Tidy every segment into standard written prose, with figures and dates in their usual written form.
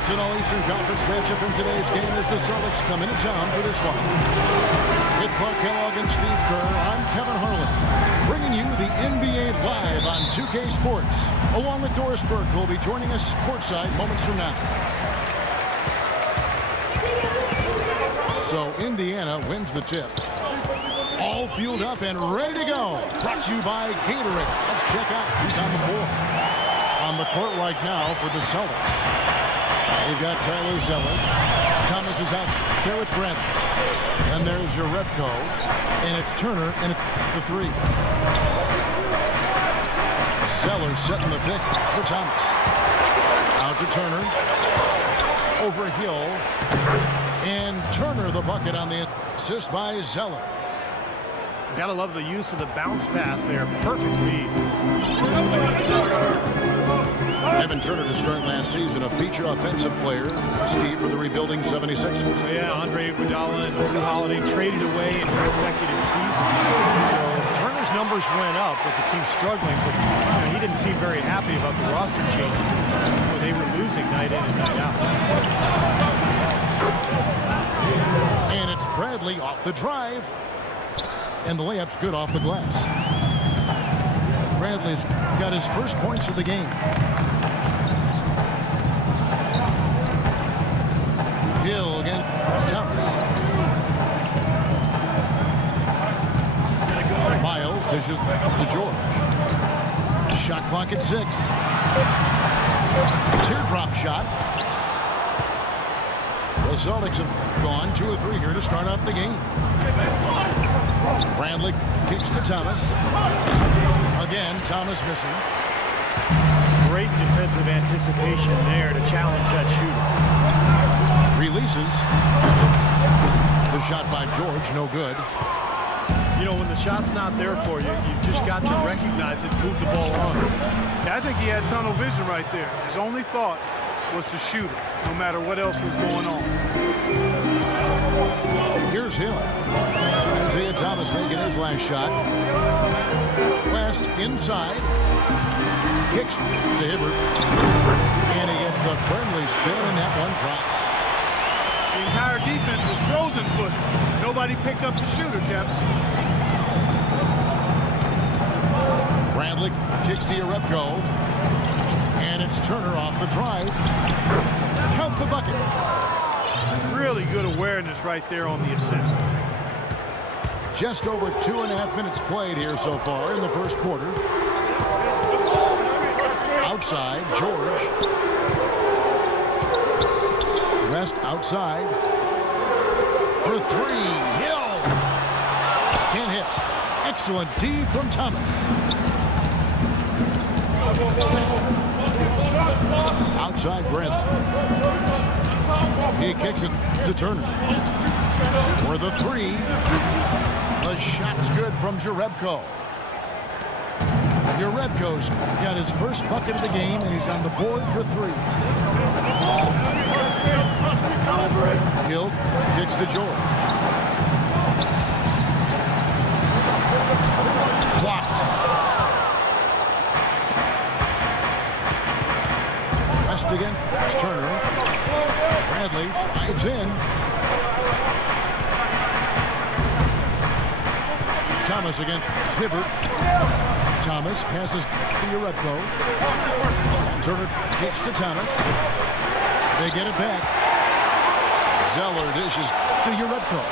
It's an All-Eastern Conference matchup in today's game as the Celtics come into town for this one. With Clark Kellogg and Steve Kerr, I'm Kevin Harlan, bringing you the NBA live on 2K Sports, along with Doris Burke, who will be joining us courtside moments from now. So Indiana wins the tip. All fueled up and ready to go. Brought to you by Gatorade. Let's check out who's on the floor. On the court right now for the Celtics, they've got Tyler Zeller. Thomas is out there with Brent. And there's your Repko. And it's Turner and the three. Zeller setting the pick for Thomas. Out to Turner. Over Hill. And Turner the bucket on the assist by Zeller. Gotta love the use of the bounce pass there. Perfect feed. Evan Turner to start last season, a feature offensive player. Steve for the rebuilding 76ers. Oh, yeah, Andre Iguodala and Drew Holiday traded away in consecutive seasons. So Turner's numbers went up with the team struggling, but he didn't seem very happy about the roster changes where they were losing night in and night out. And it's Bradley off the drive. And the layup's good off the glass. Bradley's got his first points of the game. Hill against Thomas. Miles dishes to George. Shot clock at 6. Teardrop shot. The Celtics have gone 2 or 3 here to start out the game. Bradley kicks to Thomas. Again, Thomas missing. Great defensive anticipation there to challenge that shooter. Releases. The shot by George, no good. You know, when the shot's not there for you, you've just got to recognize it, move the ball on. Yeah, I think he had tunnel vision right there. His only thought was to shoot it, no matter what else was going on. Here's Hill. Isaiah Thomas making his last shot. West inside. Kicks to Hibbert. And he gets the friendly spin, and that one drops. The entire defense was frozen foot. Nobody picked up the shooter, Captain. Bradley kicks to Repko. And it's Turner off the drive. Count the bucket. Really good awareness right there on the assist. Just over 2.5 minutes played here so far in the first quarter. Outside, George. West outside. For 3, Hill. Can't hit. Excellent D from Thomas. Outside, Brent. He kicks it to Turner. For the 3. The shot's good from Jerebko. Jerebko's got his first bucket of the game, and he's on the board for 3. Hill kicks to George. Blocked. West again. It's Turner. Bradley drives in. Thomas again. Hibbert. Thomas passes to Jerebko. And Turner kicks to Thomas. They get it back. Zeller dishes to Jerebko.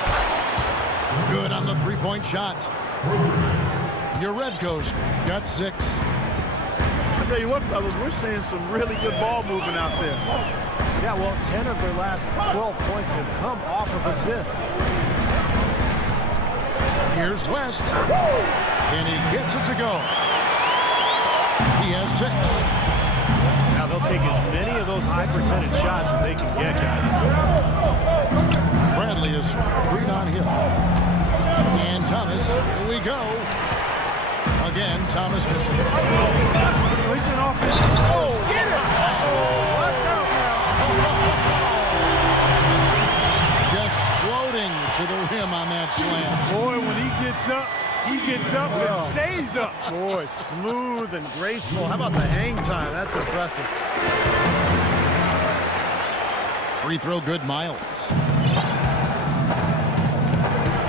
Good on the 3-point shot. Jerebko's got 6. I'll tell you what, fellas, we're seeing some really good ball movement out there. Yeah, well, 10 of their last 12 points have come off of assists. Here's West, and he gets it to go. He has 6. Now they'll take as many of those high percentage shots as they can get, guys. Bradley is screen on Hill. And Thomas, here we go. Again, Thomas missing. Oh, he's been off his... Oh, get it! Oh, watch out now. Just floating to the rim on that slam. Boy, when he gets up and stays up. Boy, smooth and graceful. How about the hang time? That's impressive. Free throw good, Miles.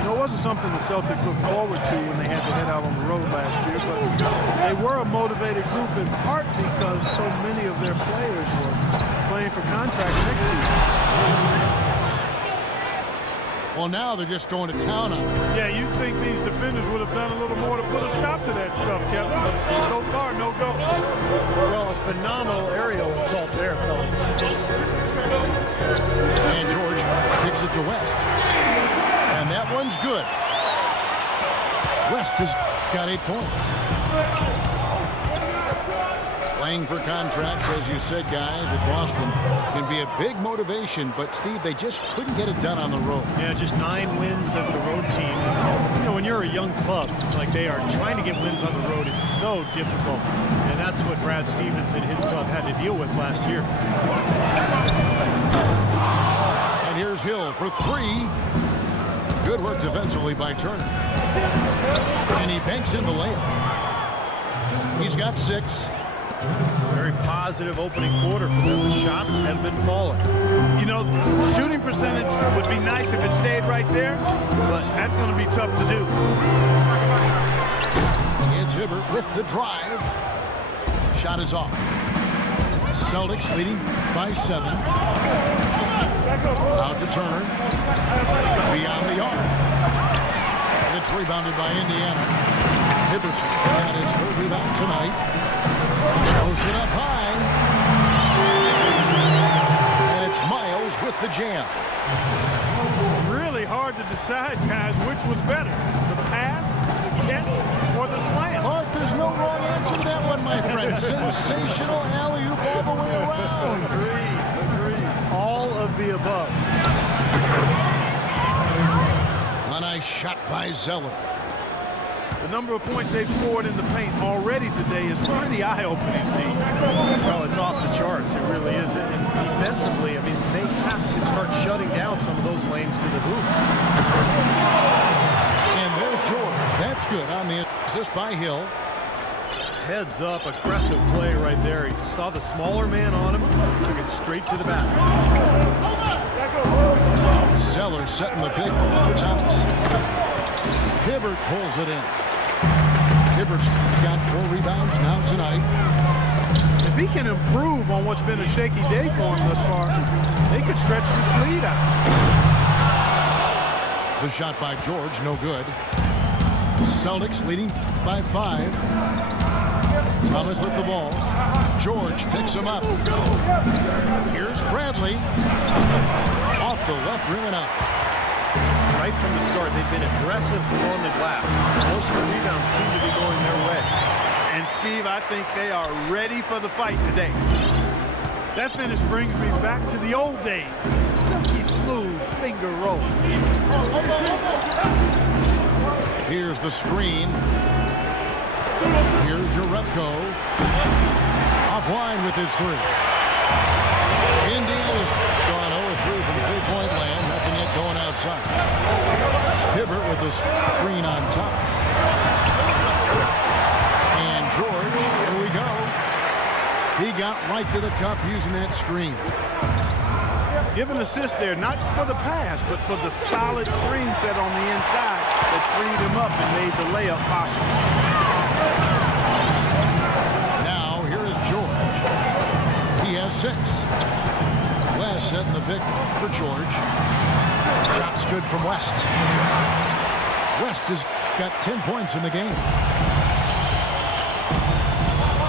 It wasn't something the Celtics looked forward to when they had to head out on the road last year, but they were a motivated group in part because so many of their players were playing for contracts next season. Well, now they're just going to town on it. Yeah, you'd think these defenders would have done a little more to put a stop to that stuff, Kevin, but so far, no go. Well, a phenomenal aerial assault there, fellas. And George kicks it to West. And that one's good. West has got 8 points. Playing for contracts, as you said, guys, with Boston can be a big motivation, but Steve, they just couldn't get it done on the road. Yeah, just 9 wins as the road team. You know, when you're a young club like they are, trying to get wins on the road is so difficult, and that's what Brad Stevens and his club had to deal with last year. And here's Hill for 3. Good work defensively by Turner. And he banks in the layup. He's got 6. Very positive opening quarter for them. The shots have been falling. You know, shooting percentage would be nice if it stayed right there, but that's going to be tough to do. It's Hibbert with the drive. Shot is off. Celtics leading by 7. Out to Turner. Beyond the arc. It's rebounded by Indiana. Hibbert's got his 3rd rebound tonight. Throws it up high. And it's Miles with the jam. Really hard to decide, guys, which was better, the pass, the catch, or the slam. Clark, there's no wrong answer to that one, my friend. Sensational alley-oop all the way around. Agreed. All of the above. A nice shot by Zeller. The number of points they've scored in the paint already today is pretty eye-opening, Steve. Well, it's off the charts. It really is. And defensively, I mean, they have to start shutting down some of those lanes to the hoop. And there's George. That's good on the assist by Hill. Heads up, aggressive play right there. He saw the smaller man on him, took it straight to the basket. Zeller setting the pick for Thomas. Hibbert pulls it in. Hibbert's got 4 rebounds now tonight. If he can improve on what's been a shaky day for him thus far, they could stretch this lead out. The shot by George, no good. Celtics leading by 5. Thomas with the ball. George picks him up. Here's Bradley. Off the left rim and out. Right from the start, they've been aggressive on the glass. Most of the rebounds seem to be going their way. And Steve, I think they are ready for the fight today. That finish brings me back to the old days. Silky smooth finger roll. Here's the screen. Here's Jerebko. Offline with his 3. Indiana's gone 0-3 from 3-point land. Nothing yet going outside. Hibbert with the screen on Thomas. And George, here we go. He got right to the cup using that screen. Give an assist there, not for the pass, but for the solid screen set on the inside that freed him up and made the layup possible. Now, here is George. He has 6. West setting the pick for George. Shot's good from West. West has got 10 points in the game.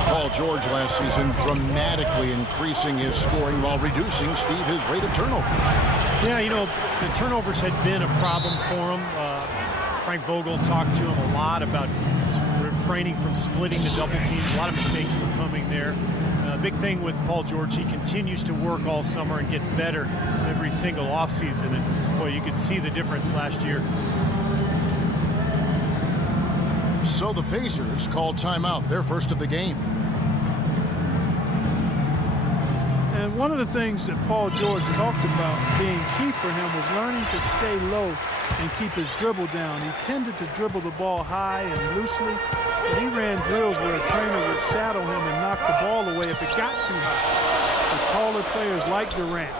Paul George last season dramatically increasing his scoring while reducing, Steve, his rate of turnovers. Yeah, you know, the turnovers had been a problem for him. Frank Vogel talked to him a lot about refraining from splitting the double teams. A lot of mistakes were coming there. Big thing with Paul George, he continues to work all summer and get better every single offseason. And, boy, you could see the difference last year. So the Pacers called timeout, their first of the game. And one of the things that Paul George talked about being key for him was learning to stay low and keep his dribble down. He tended to dribble the ball high and loosely, and he ran drills where a trainer would shadow him and knock the ball away if it got too high. The taller players like Durant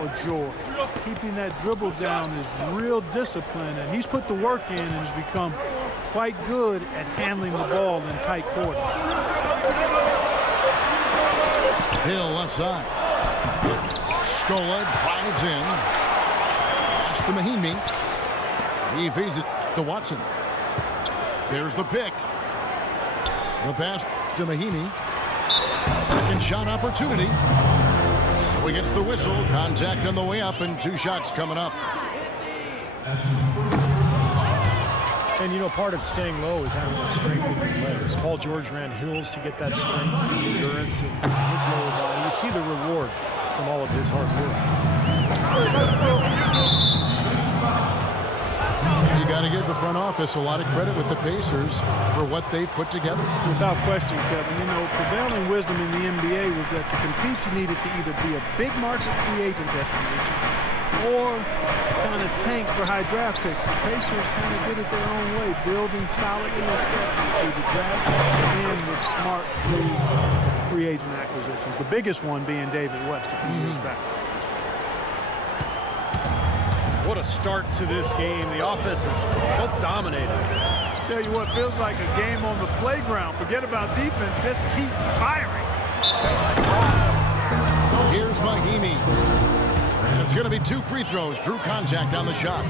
or George. Keeping that dribble down is real discipline, and he's put the work in and has become quite good at handling the ball in tight quarters. Hill left side. Scola drives in. Pass to Mahimi. He feeds it to Watson. There's the pick. The pass to Mahimi. Second shot opportunity. So he gets the whistle. Contact on the way up, and 2 shots coming up. And, you know, part of staying low is having that strength in your legs. Paul George ran hills to get that strength and endurance in his lower body. You see the reward from all of his hard work. You got to give the front office a lot of credit with the Pacers for what they put together. Without question, Kevin. You know, prevailing wisdom in the NBA was that to compete, you needed to either be a big market free agent destination or kind of tank for high draft picks. The Pacers kind of did it their own way, building solidly and steadily through the draft and with smart free agent acquisitions. The biggest one being David West a few years back. What a start to this game. The offense is both dominating. Tell you what, feels like a game on the playground. Forget about defense, just keep firing. Here's Mahimi. And it's going to be 2 free throws. Drew contact on the shot.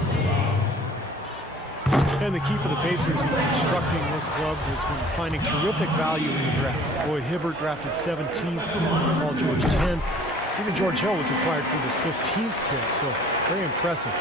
And the key for the Pacers in constructing this club has been finding terrific value in the draft. Roy Hibbert drafted 17th, Paul George 10th. Even George Hill was acquired for the 15th pick, so very impressive.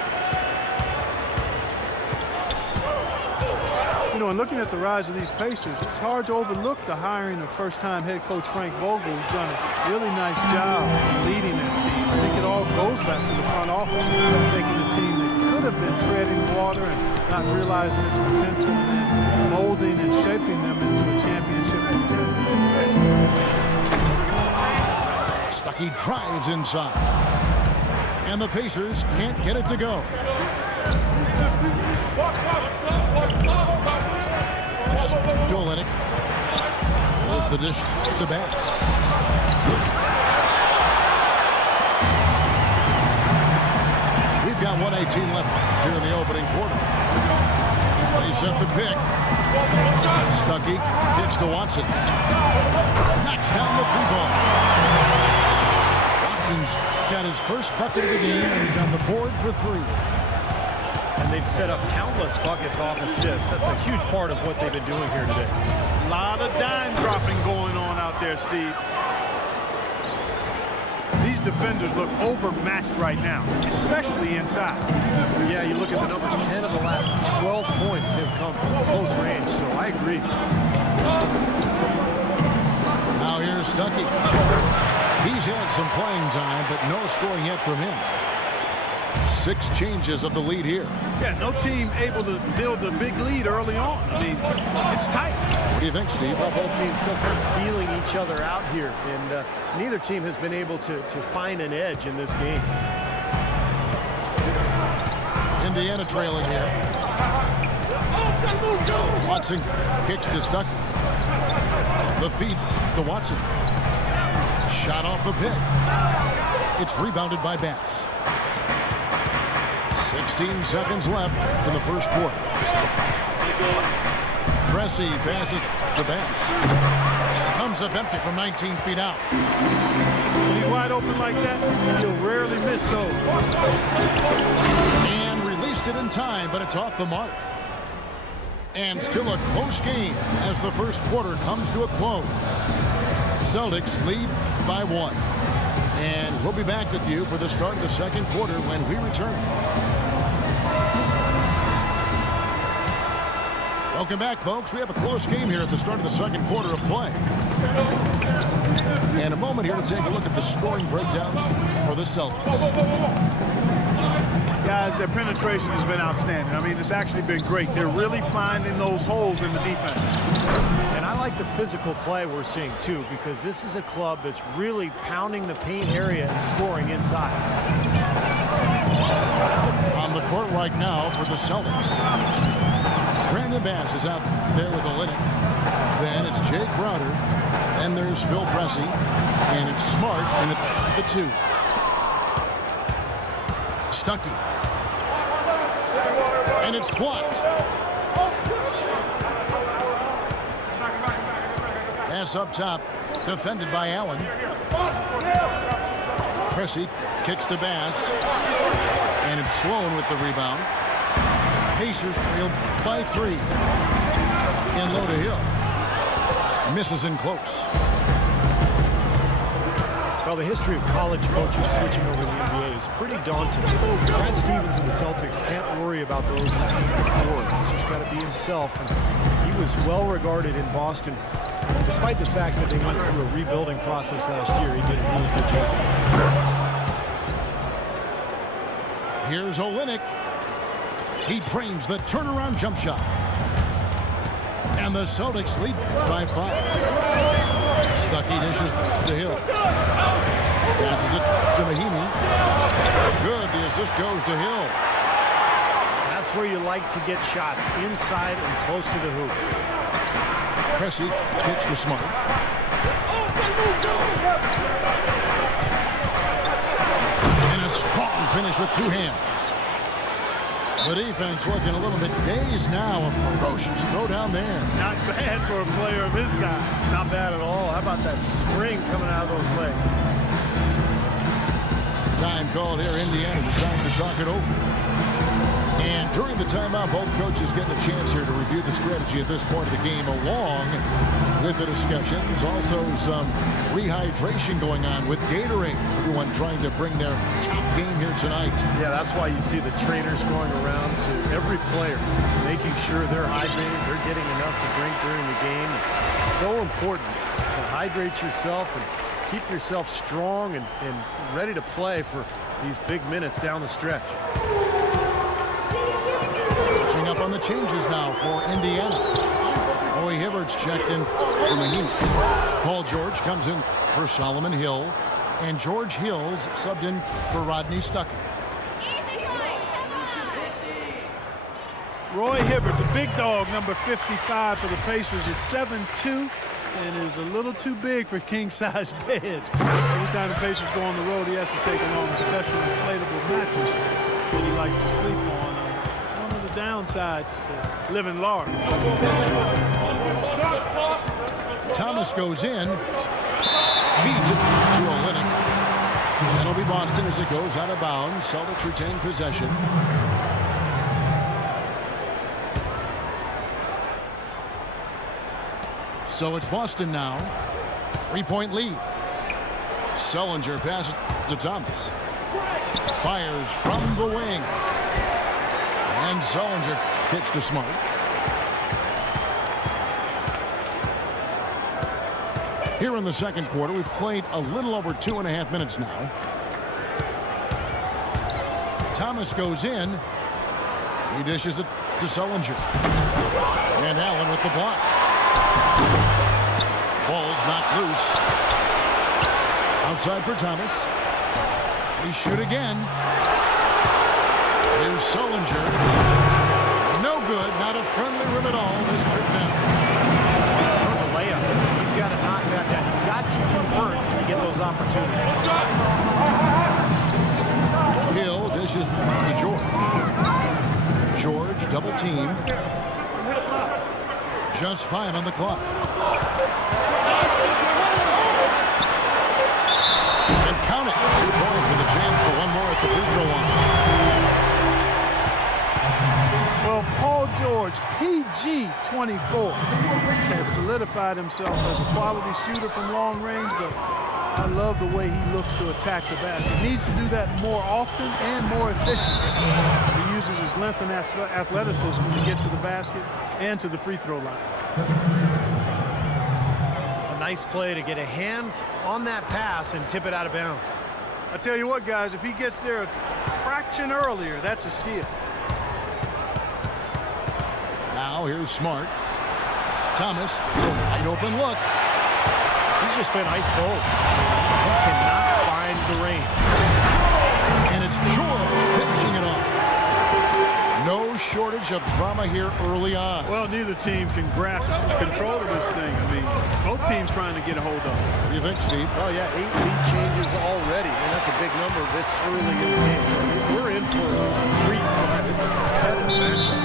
You know, and looking at the rise of these Pacers, it's hard to overlook the hiring of first-time head coach Frank Vogel, who's done a really nice job leading that team. I think it all goes back to the front office, taking a team that could have been treading water and not realizing its potential, and molding and shaping them into a championship contender. Stuckey drives inside. And the Pacers can't get it to go. Dolenik. There's the dish to Bass. We've got 1:18 left here in the opening quarter. They set the pick. Stuckey kicks to Watson. Knocks down the 3-ball. Watson's got his first bucket of the game, and he's on the board for 3. And they've set up countless buckets off assists. That's a huge part of what they've been doing here today. A lot of dime dropping going on out there, Steve. These defenders look overmatched right now, especially inside. Yeah, you look at the numbers, 10 of the last 12 points have come from close range, so I agree. Now here's Stuckey. He's had some playing time, but no scoring yet from him. 6 changes of the lead here. Yeah, no team able to build a big lead early on. I mean, it's tight. What do you think, Steve? Well, both teams still kind of feeling each other out here, and neither team has been able to find an edge in this game. Indiana trailing here. Watson kicks to Stuckey. The feed to Watson. Shot off the pick. It's rebounded by Bass. 16 seconds left in the first quarter. Pressey passes to Bass. Comes up empty from 19 feet out. When he's wide open like that, he'll rarely miss those. And released it in time, but it's off the mark. And still a close game as the first quarter comes to a close. Celtics lead by 1. And we'll be back with you for the start of the second quarter when we return. Welcome back, folks. We have a close game here at the start of the second quarter of play. And a moment here to take a look at the scoring breakdown for the Celtics. Guys, their penetration has been outstanding. I mean, it's actually been great. They're really finding those holes in the defense. And I like the physical play we're seeing, too, because this is a club that's really pounding the paint area and scoring inside. On the court right now for the Celtics. Brandon Bass is out there with Olynyk. Then it's Jay Crowder. Then there's Phil Pressey. And it's Smart in at the 2. Stuckey. And it's blocked. Pass up top, defended by Allen. Pressey kicks to Bass. And it's Sloan with the rebound. Pacers trail by 3. And low to Hill. Misses in close. Well, the history of college coaches switching over to the NBA is pretty daunting. Brad Stevens and the Celtics can't worry about those who came before. He's just got to be himself. And he was well regarded in Boston. Despite the fact that they went through a rebuilding process last year, he did a really good job. Here's Olynyk. He drains the turnaround jump shot. And the Celtics lead by 5. Stuckey dishes to Hill. Passes it to Mahinmi. Good. The assist goes to Hill. That's where you like to get shots, inside and close to the hoop. Pressey kicks to Smart. And a strong finish with 2 hands. The defense looking a little bit dazed now. A ferocious throw down there. Not bad for a player of his size. Not bad at all. How about that spring coming out of those legs? Time called here. Indiana decides to talk it over. And during the timeout, both coaches getting a chance here to review the strategy at this point of the game, along with the discussions. Also some rehydration going on with Gatorade. Everyone trying to bring their top game here tonight. Yeah, that's why you see the trainers going around to every player, making sure they're hydrated, they're getting enough to drink during the game. It's so important to hydrate yourself and keep yourself strong and ready to play for these big minutes down the stretch. Catching up on the changes now for Indiana. Roy Hibbert's checked in for Mahinmi. Paul George comes in for Solomon Hill. And George Hill's subbed in for Rodney Stuckey. Roy Hibbert, the big dog, number 55 for the Pacers, is 7'2" and is a little too big for king-size beds. Every time the Pacers go on the road, he has to take along a special inflatable mattress that he likes to sleep on. It's one of the downsides to living large. Thomas goes in, feeds it to Olynyk. That'll be Boston as it goes out of bounds. Celtics retain possession. So it's Boston now. 3-point lead. Sullinger passes to Thomas. Fires from the wing. And Sullinger kicks to Smart. Here in the second quarter, we've played a little over 2.5 minutes now. Thomas goes in. He dishes it to Sullinger. And Allen with the block. Ball's knocked loose. Outside for Thomas. They shoot again. Here's Sullinger. No good. Not a friendly rim at all this trip down. That was a layup. You've got to knock that down. You've got to convert to get those opportunities. Hill dishes to George. George double teamed. Just 5 on the clock. And count it. 2 points with a chance for one more at the free throw line. Well, Paul George, PG 24, has solidified himself as a quality shooter from long range, but I love the way he looks to attack the basket. He needs to do that more often and more efficiently. He uses his length and athleticism to get to the basket and to the free throw line. A nice play to get a hand on that pass and tip it out of bounds. I tell you what, guys, if he gets there a fraction earlier, that's a steal. Now here's Smart. Thomas, it's a wide open look. He's just been ice cold. He cannot find the range. And it's George finishing it off. No shortage of drama here early on. Well, neither team can grasp control of this thing. I mean, both teams trying to get a hold of it. What do you think, Steve? Oh, yeah, 8 lead changes already, and that's a big number this early in the game. So we're in for a treat tonight. This is a competitive matchup.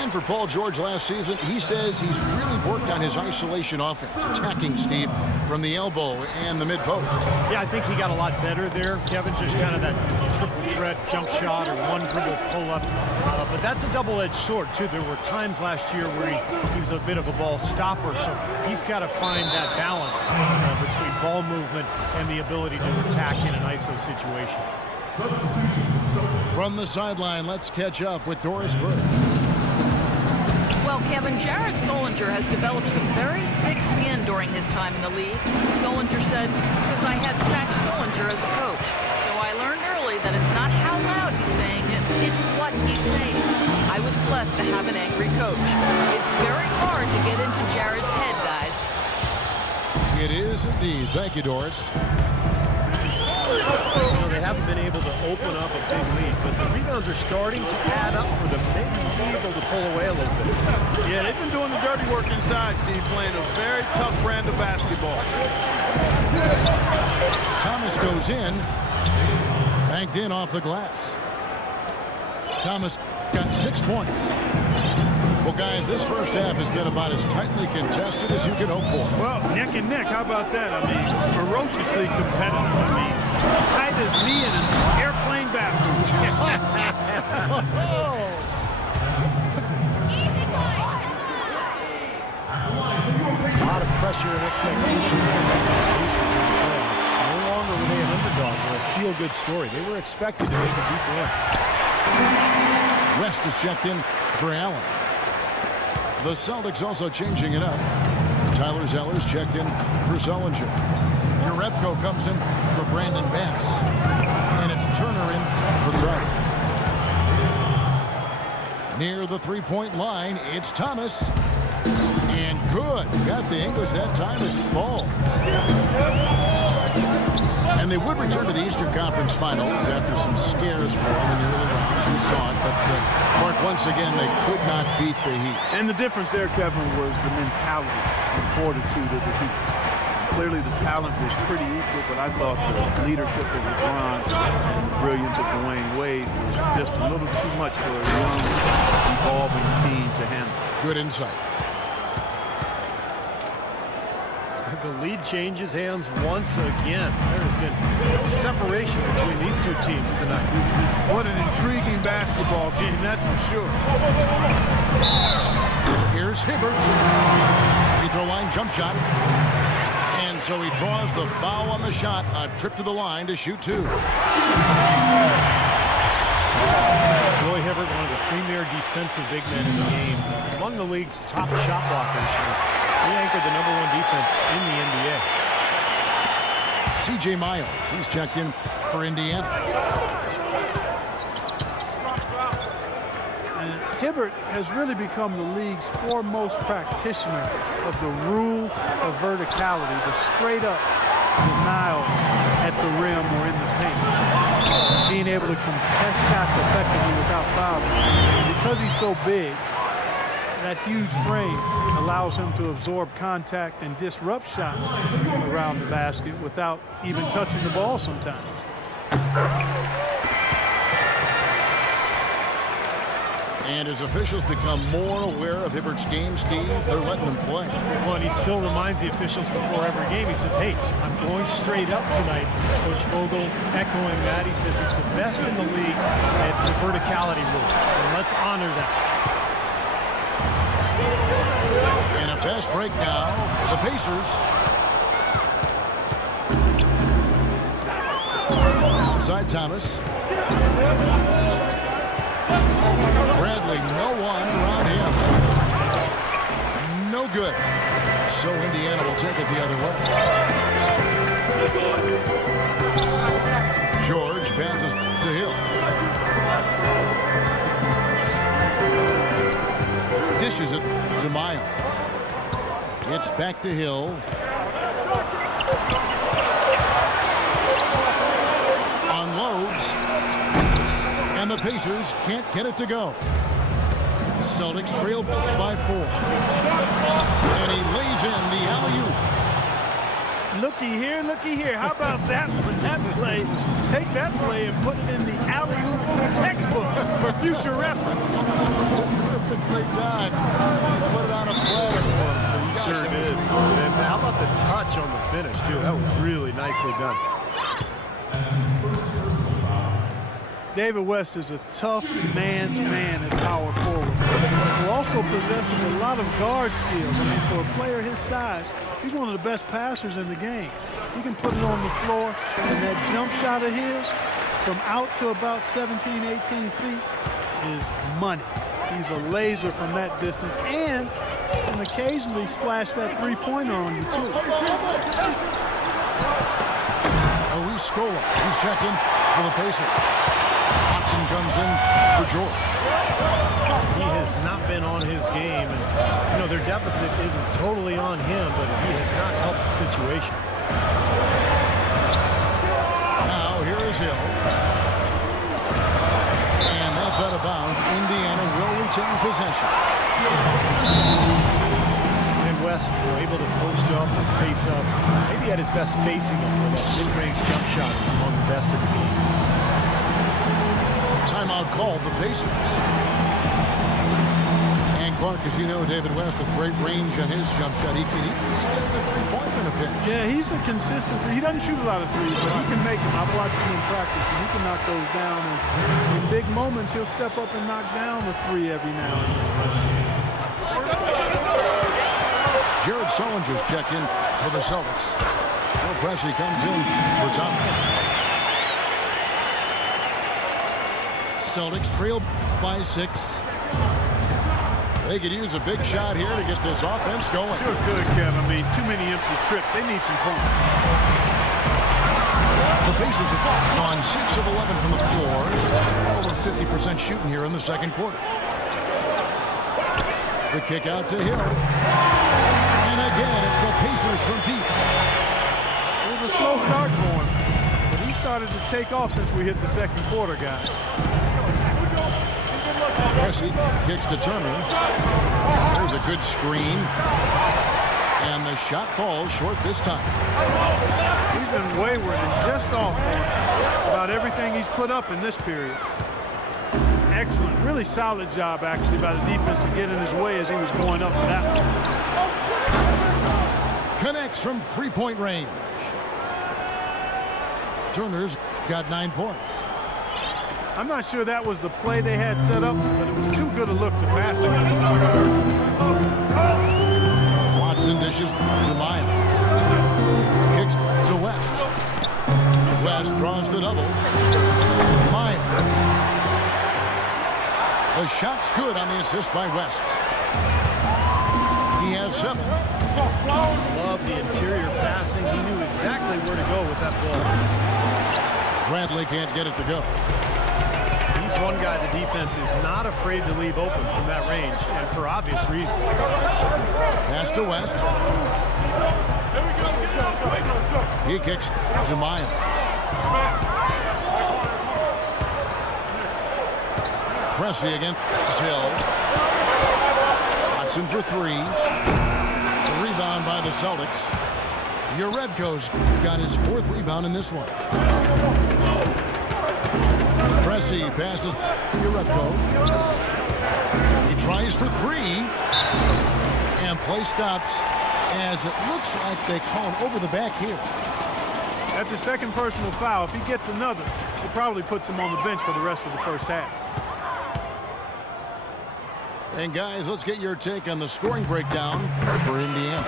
And for Paul George last season, he says he's really worked on his isolation offense, attacking Steve from the elbow and the mid-post. Yeah, I think he got a lot better there, Kevin. Just kind of that triple threat jump shot or one dribble pull-up. But that's a double-edged sword, too. There were times last year where he was a bit of a ball stopper, so he's got to find that balance between ball movement and the ability to attack in an ISO situation. From the sideline, let's catch up with Doris Burke. Well, Kevin, Jared Solinger has developed some very thick skin during his time in the league. Solinger said, because I had Satch Solinger as a coach. So I learned early that it's not how loud he's saying it, it's what he's saying. I was blessed to have an angry coach. It's very hard to get into Jared's head, guys. It is indeed. Thank you, Doris. You know, they haven't been able to open up a big lead, but the rebounds are starting to add up for them. They may be able to pull away a little bit. Yeah, they've been doing the dirty work inside, Steve, playing a very tough brand of basketball. Thomas goes in, banked in off the glass. Thomas got 6 points. Well, guys, this first half has been about as tightly contested as you could hope for. Well, neck and neck, how about that? I mean, ferociously competitive. I mean, tight as me in an airplane bathroom. A lot of pressure and expectations. No longer were they an underdog or a feel-good story. They were expected to make a deep run. West is checked in for Allen. The Celtics also changing it up. Tyler Zeller's checked in for Solinger. Jerebko comes in for Brandon Bass. And it's Turner in for Crowder. Near the three-point line, it's Thomas. And good. Got the English that time as it falls. And they would return to the Eastern Conference Finals after some scares for them in the early rounds. You saw it, but Mark, once again, they could not beat the Heat. And the difference there, Kevin, was the mentality and fortitude of the Heat. Clearly, the talent was pretty equal, but I thought the leadership of LeBron and the brilliance of Dwayne Wade was just a little too much for a young, evolving team to handle. Good insight. The lead changes hands once again. There has been no separation between these two teams tonight. What an intriguing basketball game, that's for sure. Here's Hibbert. Free throw line jump shot. And so he draws the foul on the shot. A trip to the line to shoot two. Roy Hibbert, one of the premier defensive big men in the game. Among the league's top shot blockers. He anchored the #1 defense in the NBA. C.J. Miles, he's checked in for Indiana. And Hibbert has really become the league's foremost practitioner of the rule of verticality, the straight-up denial at the rim or in the paint. Being able to contest shots effectively without fouling. Because he's so big, that huge frame allows him to absorb contact and disrupt shots around the basket without even touching the ball sometimes. And as officials become more aware of Hibbert's game, Steve, they're letting him play. Well, and he still reminds the officials before every game. He says, hey, I'm going straight up tonight. Coach Vogel echoing that. He says it's the best in the league at the verticality rule. And let's honor that. And a fast break now for the Pacers. Outside Thomas. Bradley, no one around him. No good. So Indiana will take it the other way. George passes to Hill. Dishes it to Miles. It's back to Hill. Unloads. the Pacers can't get it to go. Celtics trail by 4. And he lays in the alley-oop. Looky here. How about that one? That play. Take that play and put it in the alley-oop textbook for future reference. Perfectly done. Put it on a platter for him. Sure did. And how about the touch on the finish, too? That was really nicely done. David West is a tough man's man at power forward, who also possesses a lot of guard skills. I mean, for a player his size, he's one of the best passers in the game. He can put it on the floor, and that jump shot of his from out to about 17, 18 feet is money. He's a laser from that distance, and can occasionally splash that three-pointer on you, too. Luis Scola, he's checked in for the Pacers. Watson comes in for George. He has not been on his game, and you know their deficit isn't totally on him, but he has not helped the situation. Now here is Hill, and that's out of bounds. Indiana will retain possession. And West able to post up and face up. Maybe at his best facing up where that mid-range jump shot is among the best of the game. Timeout called the Pacers. And Clark, as you know, David West with great range on his jump shot. He can even make the three-pointer in a pinch. Yeah, he's a consistent three. He doesn't shoot a lot of threes, but he can make them. I've watched him in practice, and he can knock those down. And in big moments, he'll step up and knock down a three every now and then. Jared Sullinger's checked in for the Celtics. Bill Pressey comes in for Thomas. Celtics trail by 6. They could use a big shot here to get this offense going. Sure could, Kev. I mean, too many empty trips. They need some points. The Pacers have gone 6 of 11 from the floor. Over 50% shooting here in the second quarter. The kick out to Hill. And again, it's the Pacers from deep. It was a slow start for him, but he started to take off since we hit the second quarter, guys. Pressey kicks to Turner. There's a good screen. And the shot falls short this time. He's been wayward and just off about everything he's put up in this period. Excellent, really solid job actually by the defense to get in his way as he was going up for that one. Connects from three-point range. Turner's got 9 points. I'm not sure that was the play they had set up, but it was too good a look to pass it. Watson dishes to Miles. Kicks to West. West draws the double. Miles. The shot's good on the assist by West. He has 7. Love the interior passing. He knew exactly where to go with that ball. Bradley can't get it to go. He's one guy the defense is not afraid to leave open from that range, and for obvious reasons. Pass to West. He kicks to Miles. Pressey against Hill. Watson for 3. The rebound by the Celtics. Urebko's got his 4th rebound in this one. Pressey passes to Urebko. He tries for 3. And play stops as it looks like they call him over the back here. That's a second personal foul. If he gets another, it probably puts him on the bench for the rest of the first half. And guys, let's get your take on the scoring breakdown for Indiana.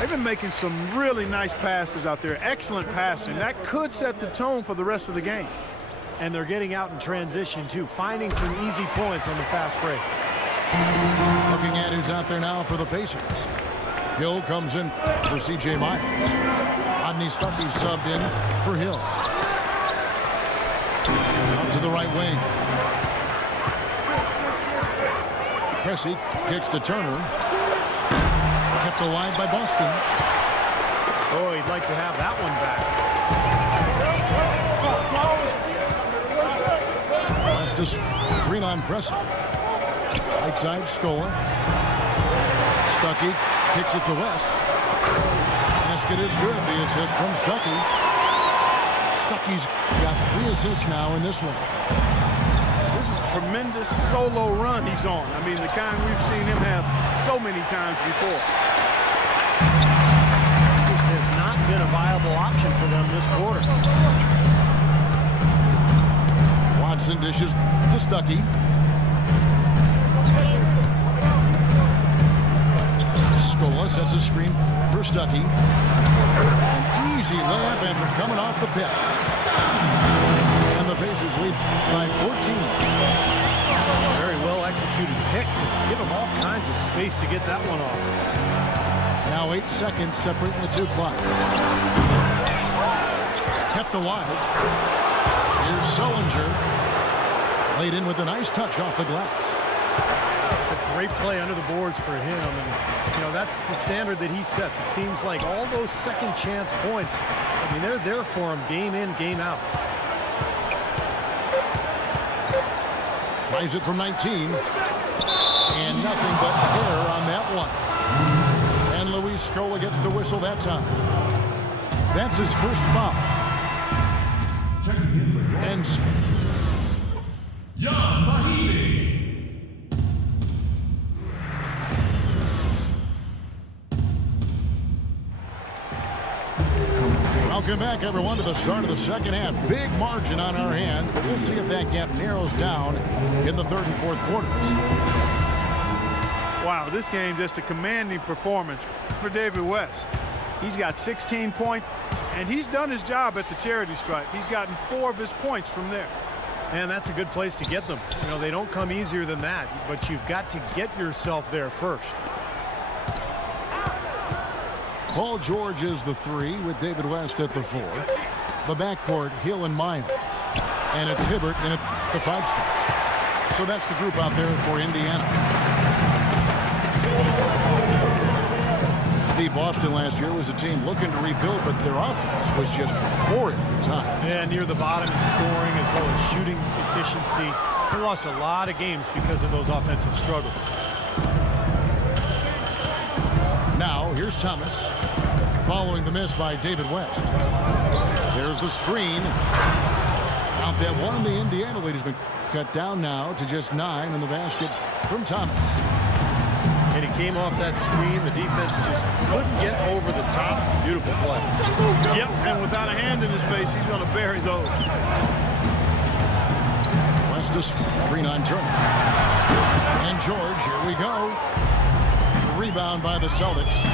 They've been making some really nice passes out there. Excellent passing. That could set the tone for the rest of the game. And they're getting out in transition, too, finding some easy points on the fast break. Looking at who's out there now for the Pacers. Hill comes in for C.J. Miles. Rodney Stuckey subbed in for Hill. Out to the right wing. Pressey kicks to Turner. Kept alive by Boston. Oh, he'd like to have that one back. to screen on pressing. Right side, Scola. Stuckey kicks it to West. Basket is good. The assist from Stuckey. Stuckey's got 3 assists now in this one. This is a tremendous solo run he's on. I mean, the kind we've seen him have so many times before. Just has not been a viable option for them this quarter. Watson dishes to Stuckey. Scola sets a screen for Stuckey. An easy layup after coming off the pick. And the Pacers lead by 14. Very well executed pick to give them all kinds of space to get that one off. Now 8 seconds separating the two clocks. Kept alive. Here's Sullinger. Laid in with a nice touch off the glass. It's a great play under the boards for him, and you know that's the standard that he sets. It seems like all those second chance points, I mean, they're there for him game in, game out. Tries it from 19. And nothing but air on that one. And Luis Scola gets the whistle that time. That's his first foul. And welcome back, everyone, to the start of the second half. Big margin on our hands, but we'll see if that gap narrows down in the third and fourth quarters. Wow, this game just a commanding performance for David West. He's got 16 points, and he's done his job at the charity stripe. He's gotten 4 of his points from there. And that's a good place to get them. You know, they don't come easier than that, but you've got to get yourself there first. Paul George is the 3 with David West at the 4. The backcourt, Hill and Miles. And it's Hibbert in at the 5 spot. So that's the group out there for Indiana. Steve Boston last year was a team looking to rebuild, but their offense was just horrid at times. Yeah, near the bottom in scoring as well as shooting efficiency. They lost a lot of games because of those offensive struggles. Now, here's Thomas, following the miss by David West. There's the screen. Out that one in the Indiana lead has been cut down now to just 9 in the basket from Thomas. And he came off that screen. The defense just couldn't get over the top. Beautiful play. Yep, and without a hand in his face, he's going to bury those. West to screen on Turner. And George, here we go. Rebound by the Celtics.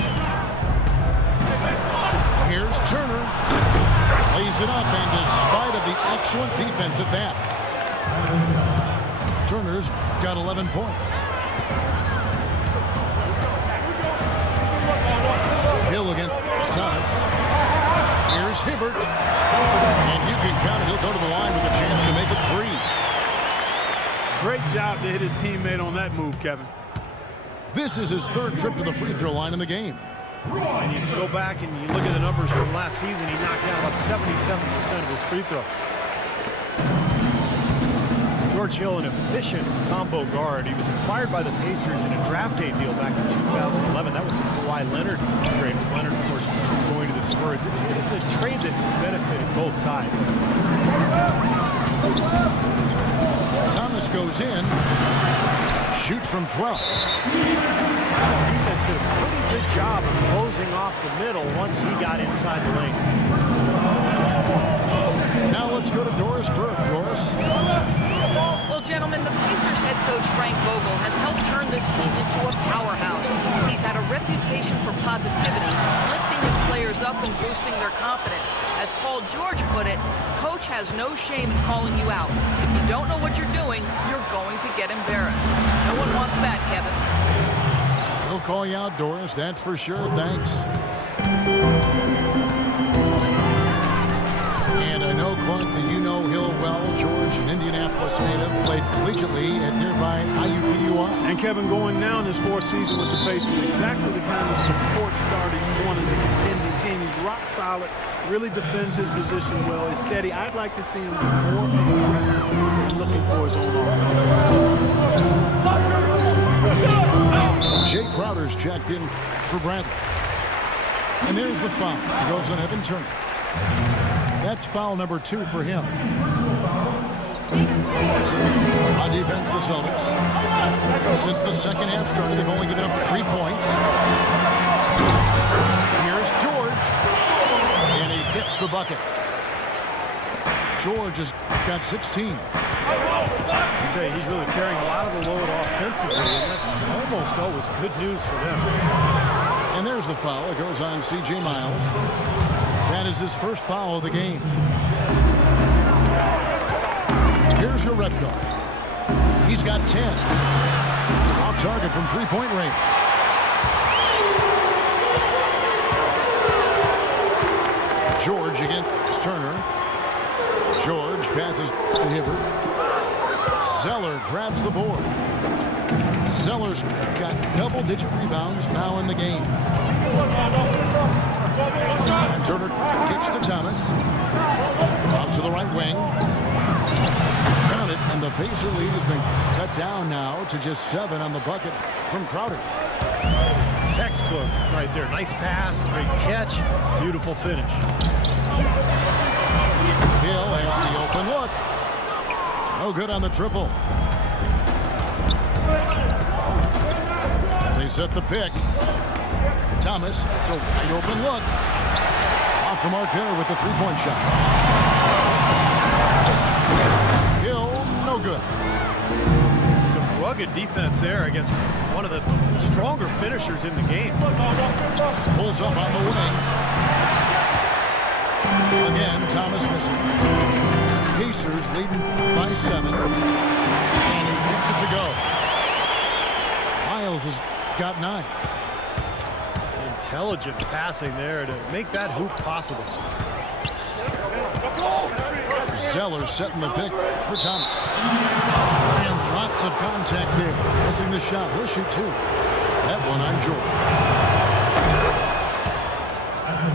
Here's Turner. Lays it up, and despite of the excellent defense at that, Turner's got 11 points. Hill against Thomas. Here's Hibbert. And you can count it. He'll go to the line with a chance to make it 3. Great job to hit his teammate on that move, Kevin. This is his 3rd trip to the free throw line in the game. And you go back and you look at the numbers from last season, he knocked down about 77% of his free throws. George Hill, an efficient combo guard. He was acquired by the Pacers in a draft day deal back in 2011. That was a Kawhi Leonard trade. Leonard, of course, going to the Spurs. It's a trade that benefited both sides. Thomas goes in. Shoots from 12. Defense did a pretty good job of closing off the middle once he got inside the lane. Now let's go to Doris Burke. Doris. Well, gentlemen, the Pacers head coach Frank Vogel has helped turn this team into a powerhouse. He's had a reputation for positivity, lifting his players up and boosting their confidence. As Paul George put it, coach has no shame in calling you out. If you don't know what you're doing, you're going to get embarrassed. No one wants that, Kevin. He'll call you out, Doris. That's for sure. Thanks. And I know, Clark, that you know Hill well. George, an Indianapolis native, played collegiately at nearby IUPUI. And Kevin, going now in his 4th season with the Pacers, exactly the kind of support starter you want as a contending team. He's rock solid, really defends his position well. It's steady. I'd like to see him be more aggressive and look looking for his own offense. Jay Crowder's checked in for Bradley. And there's the foul. It goes on Evan Turner. That's foul number 2 for him. On defense, the Celtics. Since the second half started, they've only given up 3 points. Here's George. And he gets the bucket. George has got 16. I tell you, he's really carrying a lot of the load offensively, and that's almost always good news for them. And there's the foul. It goes on C.J. Miles. That is his first foul of the game. Here's Jerebko. He's got 10. Off target from three-point range. George against Turner. George passes to Hibbert. Zeller grabs the board. Zeller's got double-digit rebounds now in the game. And Turner kicks to Thomas. Out to the right wing. Count it, and the Pacer lead has been cut down now to just 7 on the bucket from Crowder. Textbook right there. Nice pass, great catch, beautiful finish. Hill has the open look. No good on the triple. They set the pick. Thomas, it's a wide open look. Off the mark there with the three-point shot. Hill, no good. Some rugged defense there against one of the stronger finishers in the game. Pulls up on the wing. Again, Thomas missing. Pacers leading by 7. And he gets it to go. Miles has got 9. Intelligent passing there to make that hoop possible. Zeller setting the pick for Thomas. And lots of contact there. Missing the shot. He'll shoot 2. That one on Jordan.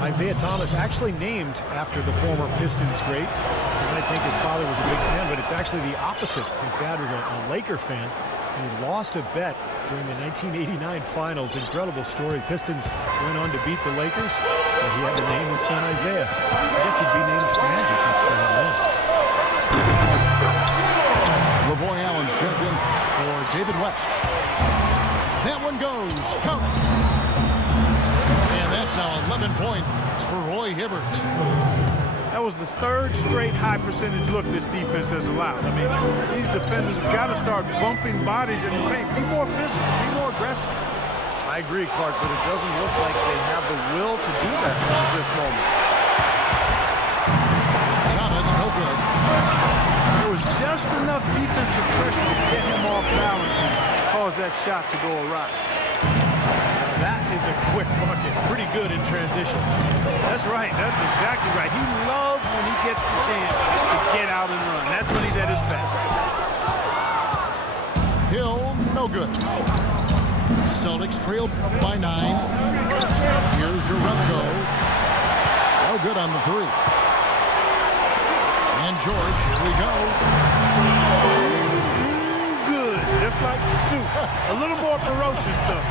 Isaiah Thomas actually named after the former Pistons great. You might think his father was a big fan, but it's actually the opposite. His dad was a Laker fan, and he lost a bet during the 1989 finals. Incredible story. Pistons went on to beat the Lakers, so he had to name his son Isaiah. I guess he'd be named Magic if he had won. LaVoy Allen checked in for David West. That one goes. Count it. And that's now 11 points for Roy Hibbert. That was the 3rd straight high percentage look this defense has allowed. I mean, these defenders have got to start bumping bodies in the paint. Be more physical, be more aggressive. I agree, Clark, but it doesn't look like they have the will to do that at this moment. Thomas, no good. There was just enough defensive pressure to get him off balance and cause that shot to go awry. That is a quick bucket. Pretty good in transition. That's right. That's exactly right. He loves when he gets the chance to get out and run. That's when he's at his best. Hill, no good. Celtics trail by 9. Here's Jerebko. No good on the 3. And George, here we go. Good. Just like soup. A little more ferocious stuff.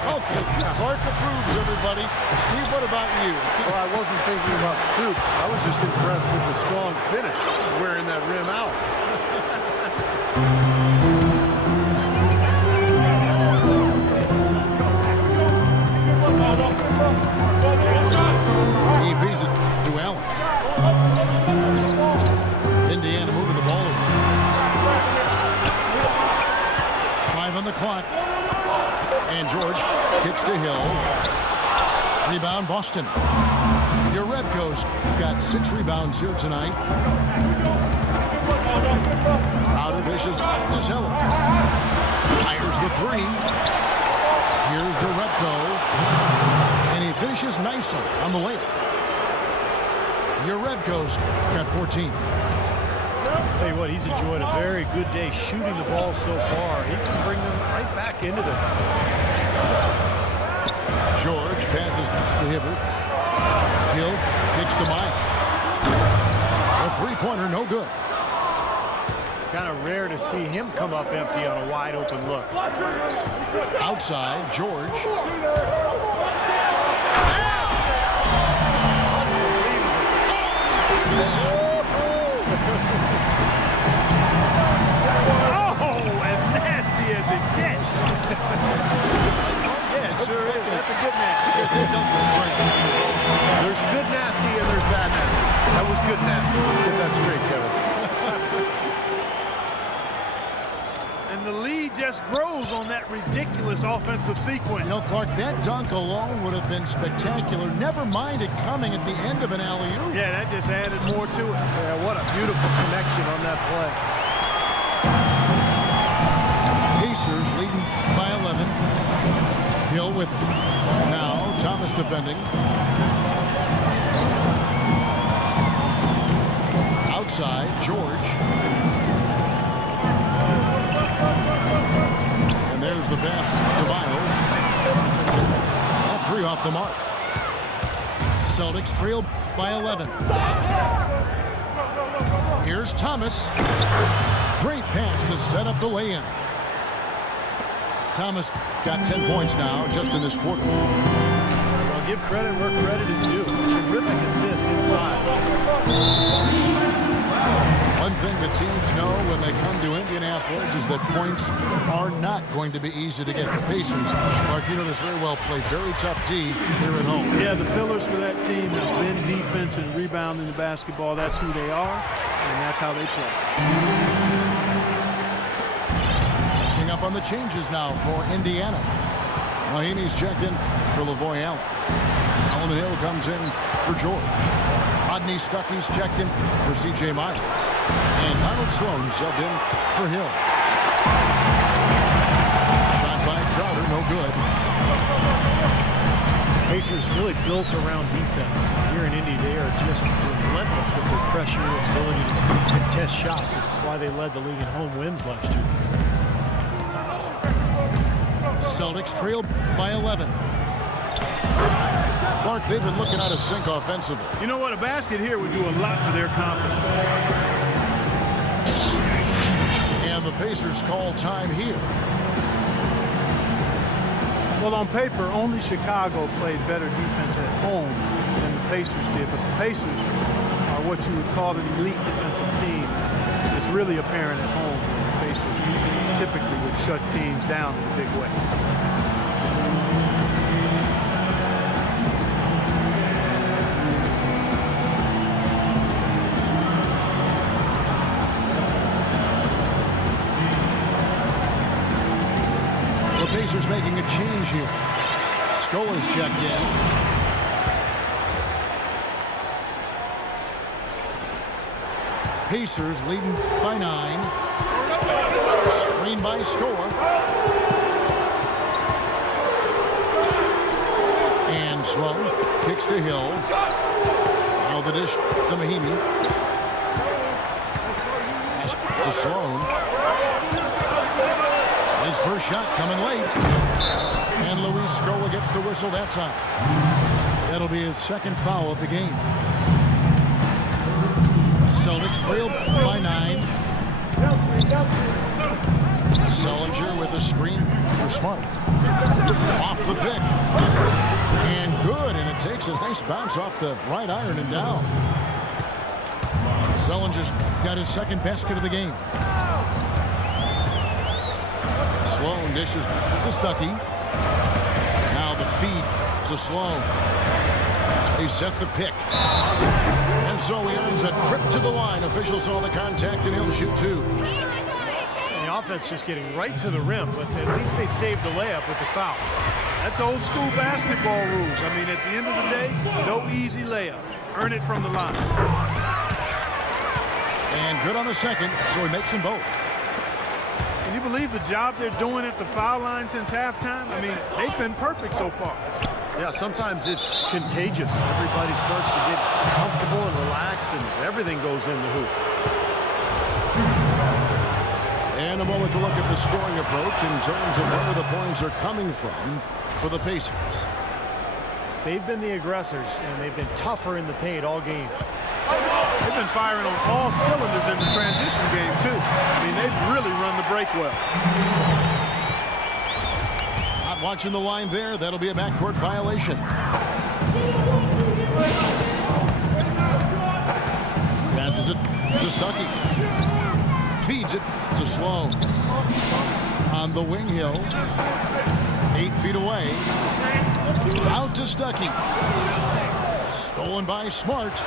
Okay, Clark approves, everybody. Steve, what about you? Well, I wasn't thinking about soup. I was just impressed with the strong finish, wearing that rim out. He feeds it to Allen. Indiana moving the ball over. 5 on the clock. And George kicks to Hill. Rebound, Boston. Jerebko's got 6 rebounds here tonight. Crowder dishes to Zeller. Fires the 3. Here's Jerebko. And he finishes nicely on the layup. Jerebko's got 14. I'll tell you what, he's enjoyed a very good day shooting the ball so far. He can bring them right back into this. George passes to Hibbert. Hill kicks to Miles. A three-pointer, no good. Kind of rare to see him come up empty on a wide open look. Outside, George. As nasty as it gets. Yeah, it sure is. That's a good nasty. There's good nasty and there's bad nasty. That was good nasty. Let's get that straight, Kevin. And the lead just grows on that ridiculous offensive sequence. You know, Clark, that dunk alone would have been spectacular. Never mind it coming at the end of an alley-oop. Yeah, that just added more to it. Yeah, what a beautiful connection on that play. Pacers leading by 11. Hill with it. Now Thomas defending. Outside, George. And there's the pass to Miles. That three off the mark. Celtics trail by 11. Here's Thomas. Great pass to set up the lay-in. Thomas got 10 points now just in this quarter. Well, give credit where credit is due. Terrific assist inside. One thing the teams know when they come to Indianapolis is that points are not going to be easy to get. The Pacers, Mark, you know this very well, play very tough D here at home. Yeah, the pillars for that team have been defense and rebounding the basketball. That's who they are, and that's how they play. Catching up on the changes now for Indiana. Mahinmi's checked in for Lavoy Allen. Solomon Hill comes in for George. Rodney Stuckey's checked in for C.J. Miles. And Donald Sloan subbed in for Hill. Shot by Crowder, no good. Pacers really built around defense. Here in Indy, they are just relentless with their pressure and ability to contest shots. It's why they led the league in home wins last year. Celtics trail by 11. Clark, they've been looking out of sync offensively. You know what? A basket here would do a lot for their confidence. And the Pacers call time here. Well, on paper, only Chicago played better defense at home than the Pacers did. But the Pacers are what you would call an elite defensive team. It's really apparent at home. The Pacers typically would shut teams down in a big way. Pacers making a change here. Scola's checked in. Pacers leading by 9. Screen by Scola. And Sloan kicks to Hill. Now the dish to Mahinmi. Pass to Sloan. His first shot coming late. And Luis Scola gets the whistle that time. That'll be his second foul of the game. Celtics trail by 9. Sullinger with a screen for Smart. Off the pick. And good, and it takes a nice bounce off the right iron and down. Sullinger's got his second basket of the game. Sloan dishes to Stuckey. Now the feed to Sloan. They set the pick. And so he earns a trip to the line. Officials saw the contact and he'll shoot 2. The offense just getting right to the rim, but at least they saved the layup with the foul. That's old school basketball rules. I mean, at the end of the day, no easy layups. Earn it from the line. And good on the second, so he makes them both. Can you believe the job they're doing at the foul line since halftime? I mean, they've been perfect so far. Yeah, sometimes it's contagious. Everybody starts to get comfortable and relaxed, and everything goes in the hoop. And a moment to look at the scoring approach in terms of where the points are coming from for the Pacers. They've been the aggressors, and they've been tougher in the paint all game. They've been firing on all cylinders in the transition game, too. I mean, they've really run the break well. Not watching the line there. That'll be a backcourt violation. Passes it to Stuckey. Feeds it to Sloan. On the wing hill. 8 feet away. Out to Stuckey. Stolen by Smart.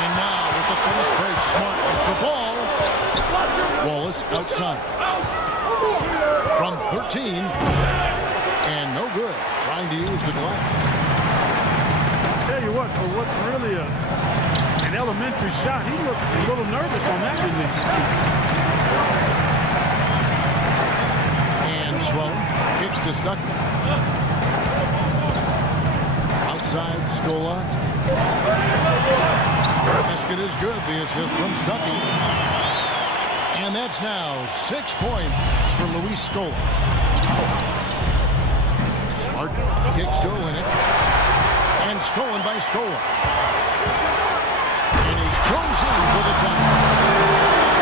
And now with the finish break, Smart with the ball. Wallace outside. From 13. And no good. Trying to use the glass. I'll tell you what, for what's really an elementary shot, he looked a little nervous on that release. And Sloan kicks to Stuckey. Outside Scola. Basket is good. The assist from Stuckey. And that's now 6 points for Luis Scola. Smart kicks to Olynyk. And stolen by Scola. And he goes in for the tie.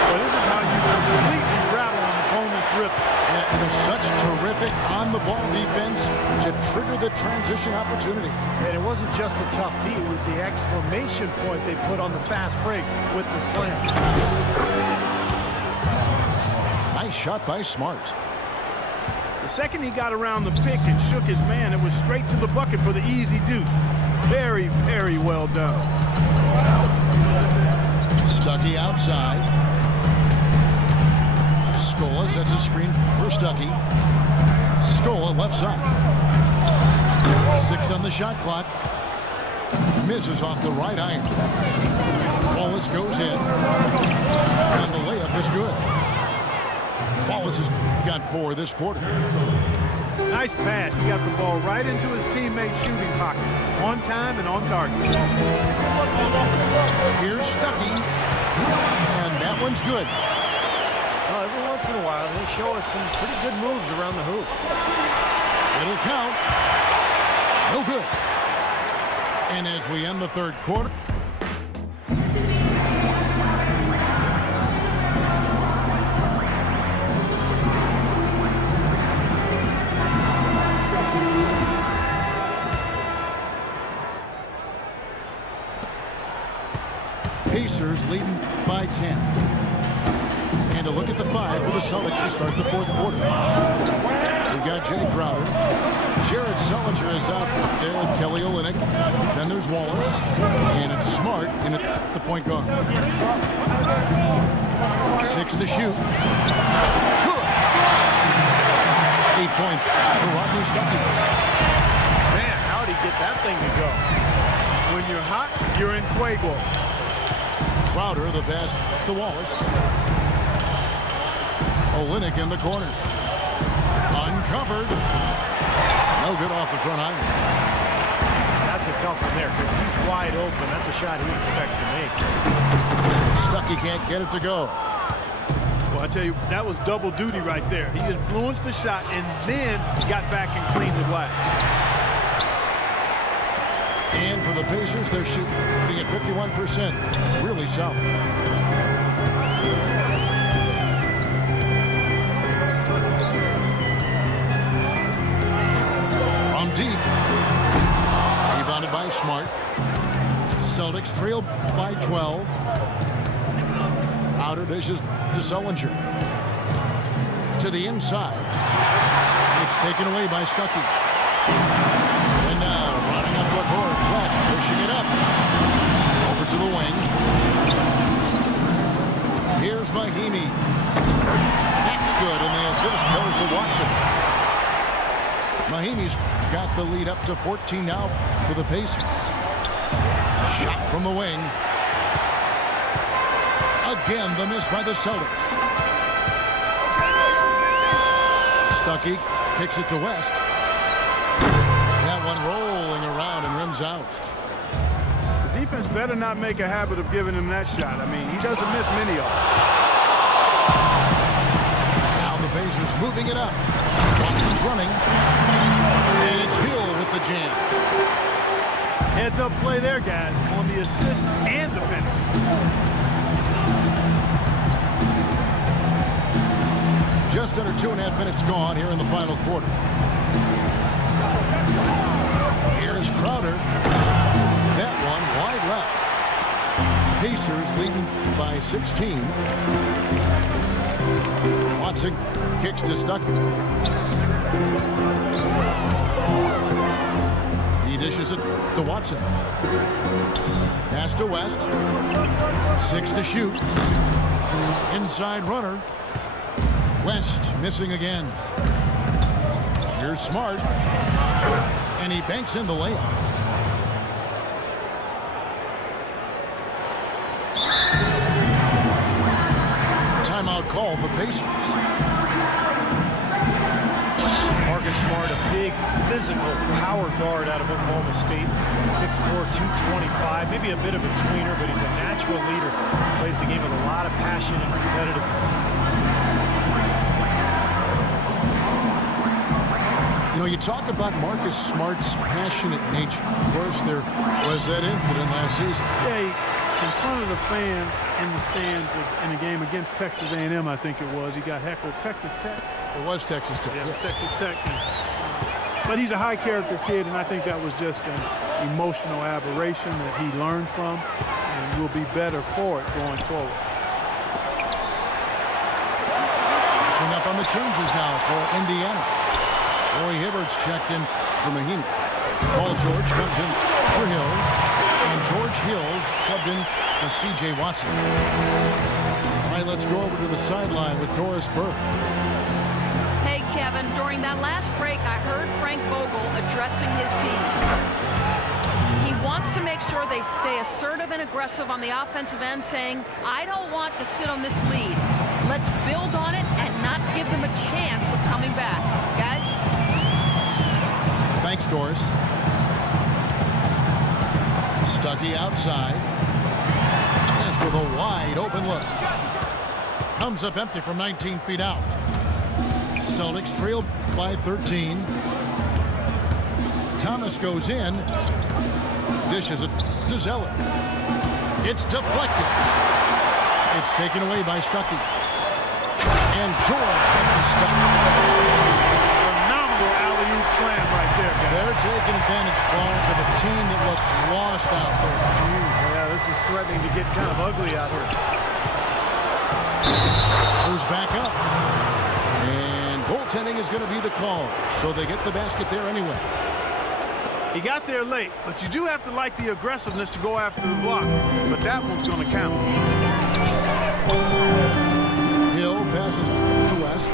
So this is how you completely rattle an opponent's rip. And there's such terrific on-the-ball defense to trigger the transition opportunity. And it wasn't just the tough D, it was the exclamation point they put on the fast break with the slam. Nice shot by Smart. The second he got around the pick and shook his man, it was straight to the bucket for the easy deuce. Very, very well done. Stuckey outside. Scola sets a screen for Stuckey. Scola left side. 6 on the shot clock. Misses off the right iron. Wallace goes in. And the layup is good. Wallace has got 4 this quarter. Nice pass. He got the ball right into his teammate's shooting pocket. On time and on target. Here's Stuckey. And that one's good. Well, every once in a while, he'll show us some pretty good moves around the hoop. It'll count. No good. And as we end the third quarter. Pacers leading by 10. And a look at the 5 for the Celtics to start the fourth quarter. We've got Jay Crowder. Jared Sullinger is out there with Kelly Olynyk. Then there's Wallace. And it's Smart in at the point guard. 6 to shoot. Good. 8 points for Rodney Stuckey. Man, how'd he get that thing to go? When you're hot, you're in fuego. Crowder, the pass to Wallace. Olynyk in the corner. Uncovered. No good off the front iron. That's a tough one there because he's wide open. That's a shot he expects to make. Stuckey can't get it to go. Well, I tell you, that was double duty right there. He influenced the shot and then got back and cleaned the glass. And for the Pacers, they're shooting at 51%. Really solid. From deep. Rebounded by Smart. Celtics trail by 12. Outer dishes to Sullinger. To the inside. It's taken away by Stuckey. And now running up the court. West pushing it up. Over to the wing. Here's Mahimi. That's good, and the assist goes to Watson. Mahimi's got the lead up to 14 now for the Pacers. Shot from the wing. Again, the miss by the Celtics. Stuckey kicks it to West. That one rolling around and rims out. The defense better not make a habit of giving him that shot. I mean, he doesn't miss many of them. Now the Pacers moving it up. Watson's running. And it's Hill with the jam. Heads-up play there, guys, on the assist and the finish. Just under 2.5 minutes gone here in the final quarter. Here's Crowder. That one wide left. Pacers leading by 16. Watson kicks to Stuckey. He dishes it to Watson. Pass to West. 6 to shoot. Inside runner. West missing again. Here's Smart. And he banks in the layups. Timeout called the Pacers. Marcus Smart, a big physical power guard out of Oklahoma State. 6'4", 225, maybe a bit of a tweener, but he's a natural leader. Plays the game with a lot of passion and competitiveness. You know, you talk about Marcus Smart's passionate nature. Of course, there was that incident last season. Yeah, in front of the fan in the stands in a game against Texas A&M, I think it was. He got heckled. Texas Tech. It was Texas Tech. Yeah, it was yes. Texas Tech. But he's a high-character kid, and I think that was just an emotional aberration that he learned from and will be better for it going forward. Catching up on the changes now for Indiana. Roy Hibbert's checked in for Mahinmi. Paul George comes in for Hill. And George Hill's subbed in for C.J. Watson. All right, let's go over to the sideline with Doris Burke. Hey, Kevin, during that last break, I heard Frank Vogel addressing his team. He wants to make sure they stay assertive and aggressive on the offensive end, saying, I don't want to sit on this lead. Let's build on it and not give them a chance of coming back. Guys? Thanks, Doris. Stuckey outside. That's with a wide open look. Comes up empty from 19 feet out. Celtics trail by 13. Thomas goes in. Dishes it to Zeller. It's deflected. It's taken away by Stuckey. And George with the stop. Phenomenal alley-oop slam right there, guys. They're taking advantage, Clark, of a team that looks lost out there. Yeah, this is threatening to get kind of ugly out here. Goes back up. And goaltending is going to be the call. So they get the basket there anyway. He got there late, but you do have to like the aggressiveness to go after the block. But that one's going to count. Hill passes to West.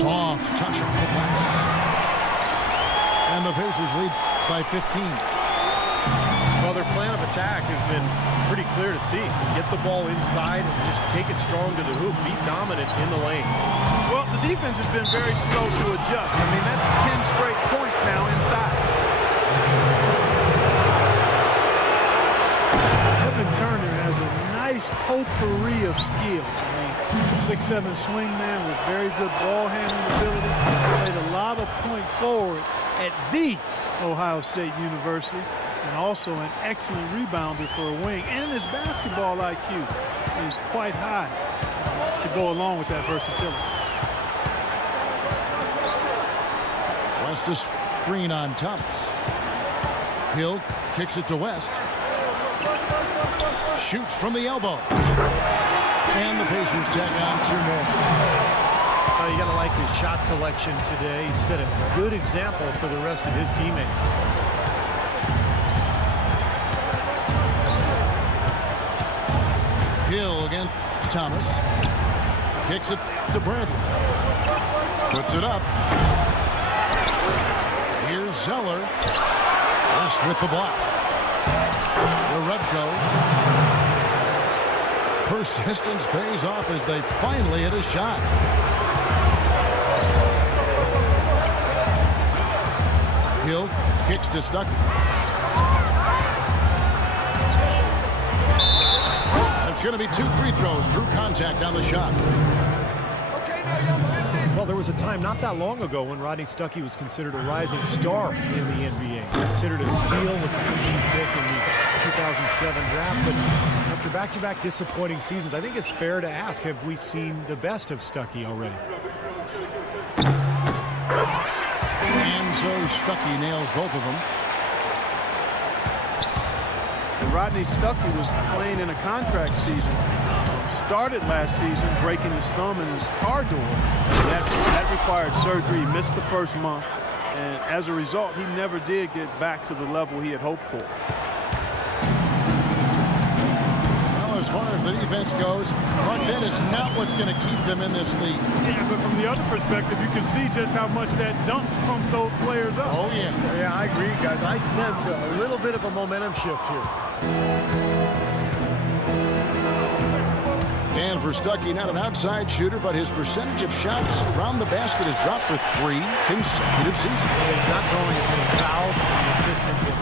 Soft touch off the glass. And the Pacers lead by 15. Well, their plan of attack has been pretty clear to see. Get the ball inside and just take it strong to the hoop. Be dominant in the lane. Well, the defense has been very slow to adjust. I mean, that's 10 straight points now inside. Evan Turner has a nice potpourri of skill. I mean, he's a 6'7" swingman with very good ball handling ability. Played a lot of point forward at the Ohio State University, and also an excellent rebounder for a wing. And his basketball IQ is quite high to go along with that versatility. West a screen on Thomas. Hill kicks it to West. Shoots from the elbow. And the Pacers tack on 2 more. You got to like his shot selection today. He set a good example for the rest of his teammates. Hill against Thomas. Kicks it to Bradley. Puts it up. Here's Zeller. West with the block. The Redco. Persistence pays off as they finally hit a shot. Hill kicks to Stuckey. It's going to be 2 free throws. Drew contact on the shot. Well, Well, there was a time not that long ago when Rodney Stuckey was considered a rising star in the NBA. Considered a steal with the 15th pick in the 2007 draft. But after back-to-back disappointing seasons, I think it's fair to ask, have we seen the best of Stuckey already? And so Stuckey nails both of them. Rodney Stuckey was playing in a contract season. Started last season breaking his thumb in his car door. That required surgery. He missed the first month, and as a result, he never did get back to the level he had hoped for. Well, as far as the defense goes, front end is not what's going to keep them in this league. Yeah, but from the other perspective, you can see just how much that dunk pumped those players up. Oh, yeah. Yeah, I agree, guys. I sense a little bit of a momentum shift here. And for Stuckey, not an outside shooter, but his percentage of shots around the basket has dropped for 3 consecutive seasons. He's not throwing as many fouls and the assistant get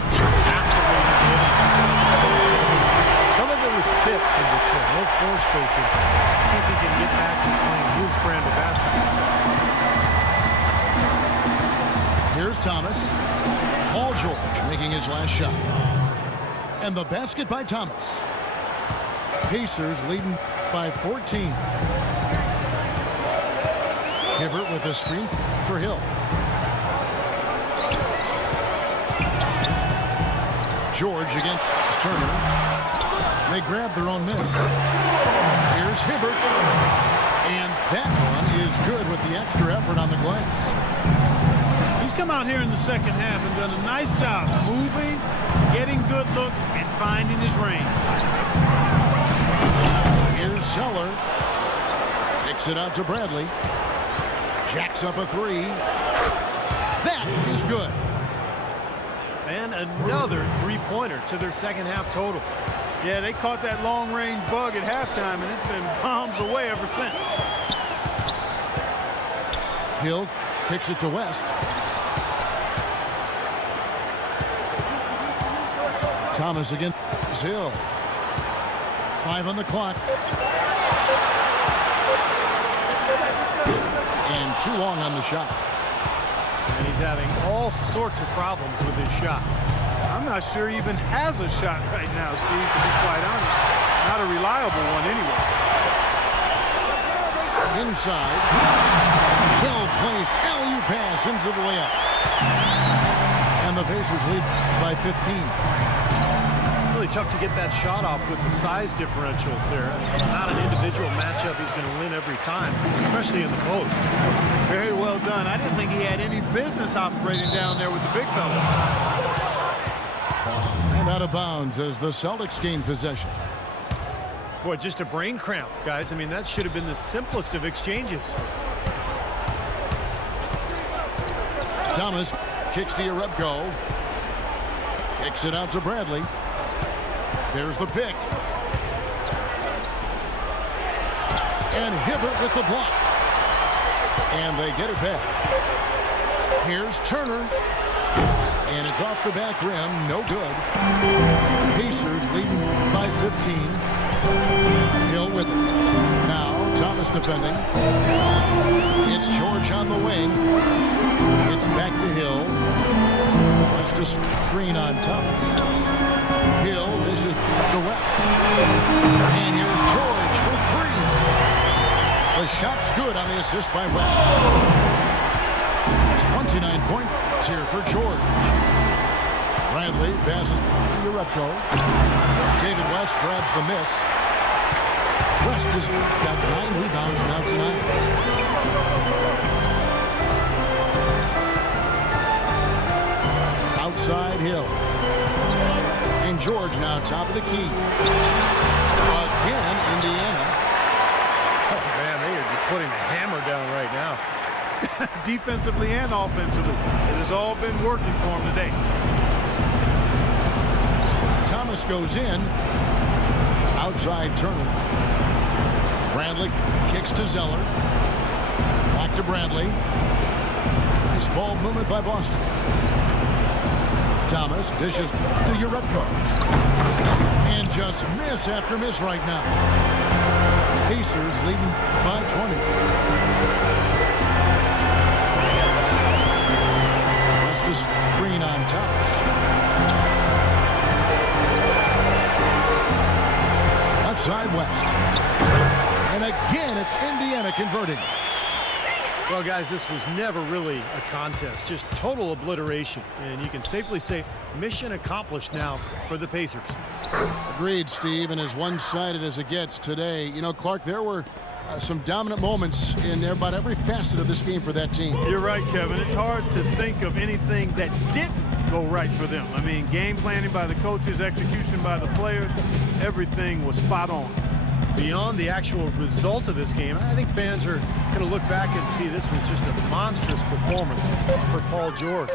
half the way he did in 2010. Some of it was fit in Detroit, no floor spacing. See if he can get back to playing his brand of basketball. Here's Thomas. Paul George making his last shot. And the basket by Thomas. Pacers leading by 14. Hibbert with a screen for Hill. George against Turner. They grab their own miss. Here's Hibbert. And that one is good with the extra effort on the glass. He's come out here in the second half and done a nice job moving, getting good looks, and finding his range. Here's Zeller. Kicks it out to Bradley. Jacks up a 3. That is good. And another three-pointer to their second half total. Yeah, they caught that long-range bug at halftime, and it's been bombs away ever since. Hill kicks it to West. Thomas against Hill. 5 on the clock. And too long on the shot. And he's having all sorts of problems with his shot. I'm not sure he even has a shot right now, Steve, to be quite honest. Not a reliable one anyway. Inside. Hill placed alley-oop pass into the layup. And the Pacers lead by 15. Really tough to get that shot off with the size differential there. It's not an individual matchup he's going to win every time, especially in the post. Very well done. I didn't think he had any business operating down there with the big fellas. And out of bounds as the Celtics gain possession. Boy, just a brain cramp, guys. I mean, that should have been the simplest of exchanges. Thomas kicks to Jerebko. Kicks it out to Bradley. There's the pick. And Hibbert with the block. And they get it back. Here's Turner. And it's off the back rim. No good. Pacers leading by 15. Hill with it. Now Thomas defending. It's George on the wing. It's back to Hill. Let's just screen on Thomas. Hill dishes to West. And here's George for 3. The shot's good on the assist by West. 29 points here for George. Bradley passes to Jerebko. David West grabs the miss. West has got 9 rebounds now tonight. Outside Hill. And George now top of the key. Again, Indiana. Oh, man, they are just putting the hammer down right now. Defensively and offensively. It has all been working for him today. Thomas goes in. Outside Turner. Bradley kicks to Zeller. Back to Bradley. Nice ball movement by Boston. Thomas dishes to Jerebko. And just miss after miss right now. Pacers leading by 20. it's Indiana converting. Well, guys, this was never really a contest, just total obliteration. And you can safely say mission accomplished now for the Pacers. Agreed, Steve, and as one-sided as it gets today. You know, Clark, there were some dominant moments in about every facet of this game for that team. You're right, Kevin. It's hard to think of anything that didn't go right for them. I mean, game planning by the coaches, execution by the players, everything was spot on. Beyond the actual result of this game, I think fans are going to look back and see this was just a monstrous performance for Paul George.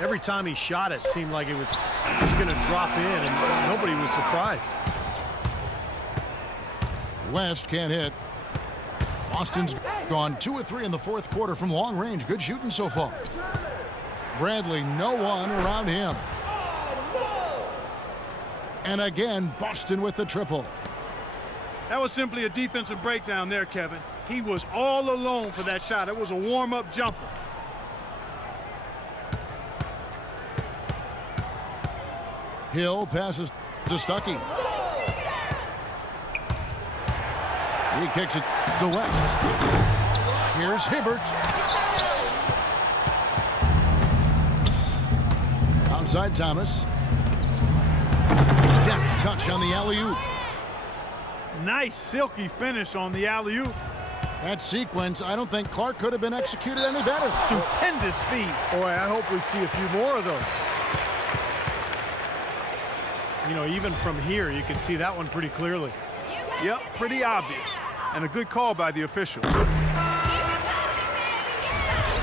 Every time he shot it seemed like it was just going to drop in, and nobody was surprised. West can't hit. Boston's gone 2 of 3 in the fourth quarter from long range. Good shooting so far. Bradley, no one around him. And again, Boston with the triple. That was simply a defensive breakdown there, Kevin. He was all alone for that shot. It was a warm-up jumper. Hill passes to Stuckey. He kicks it to West. Here's Hibbert. Outside Thomas. Deft touch on the alley-oop. Nice silky finish on the alley-oop. That sequence, I don't think Clark could have been executed any better. Stupendous feed. Boy, I hope we see a few more of those. You know, even from here, you can see that one pretty clearly. Yep, pretty obvious. And a good call by the official.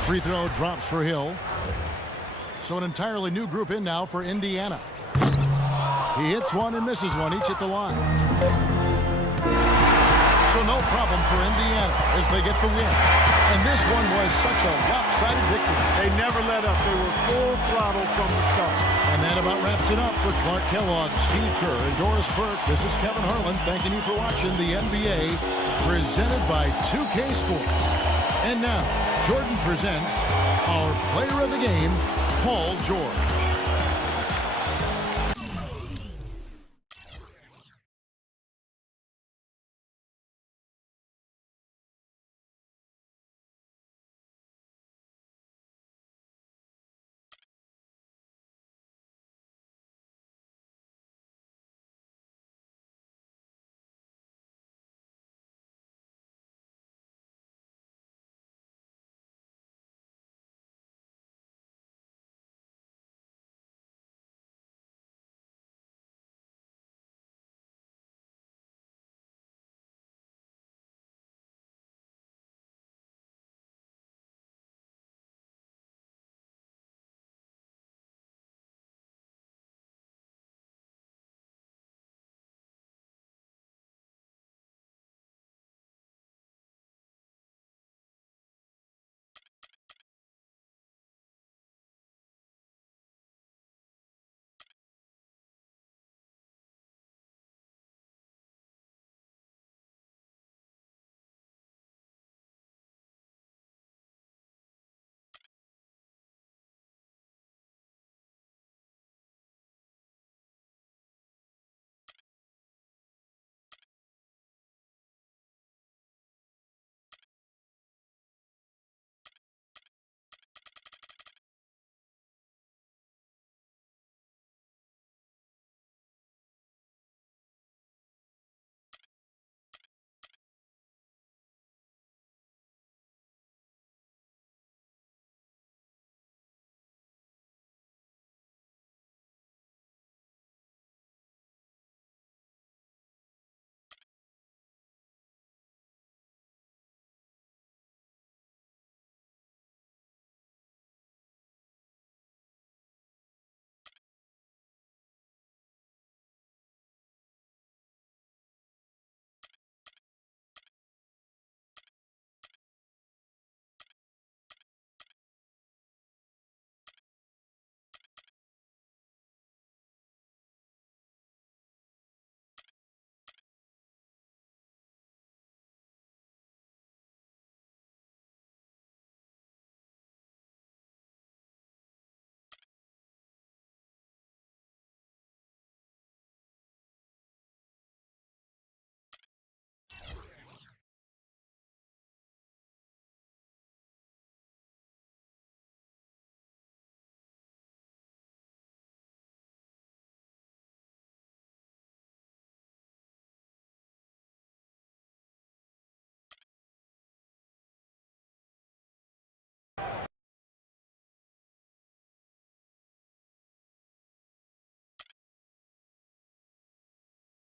Free throw drops for Hill. So an entirely new group in now for Indiana. He hits one and misses one, each at the line. So no problem for Indiana as they get the win. And this one was such a lopsided victory. They never let up. They were full throttle from the start. And that about wraps it up for Clark Kellogg, Steve Kerr, and Doris Burke. This is Kevin Harlan thanking you for watching the NBA presented by 2K Sports. And now, Jordan presents our player of the game, Paul George.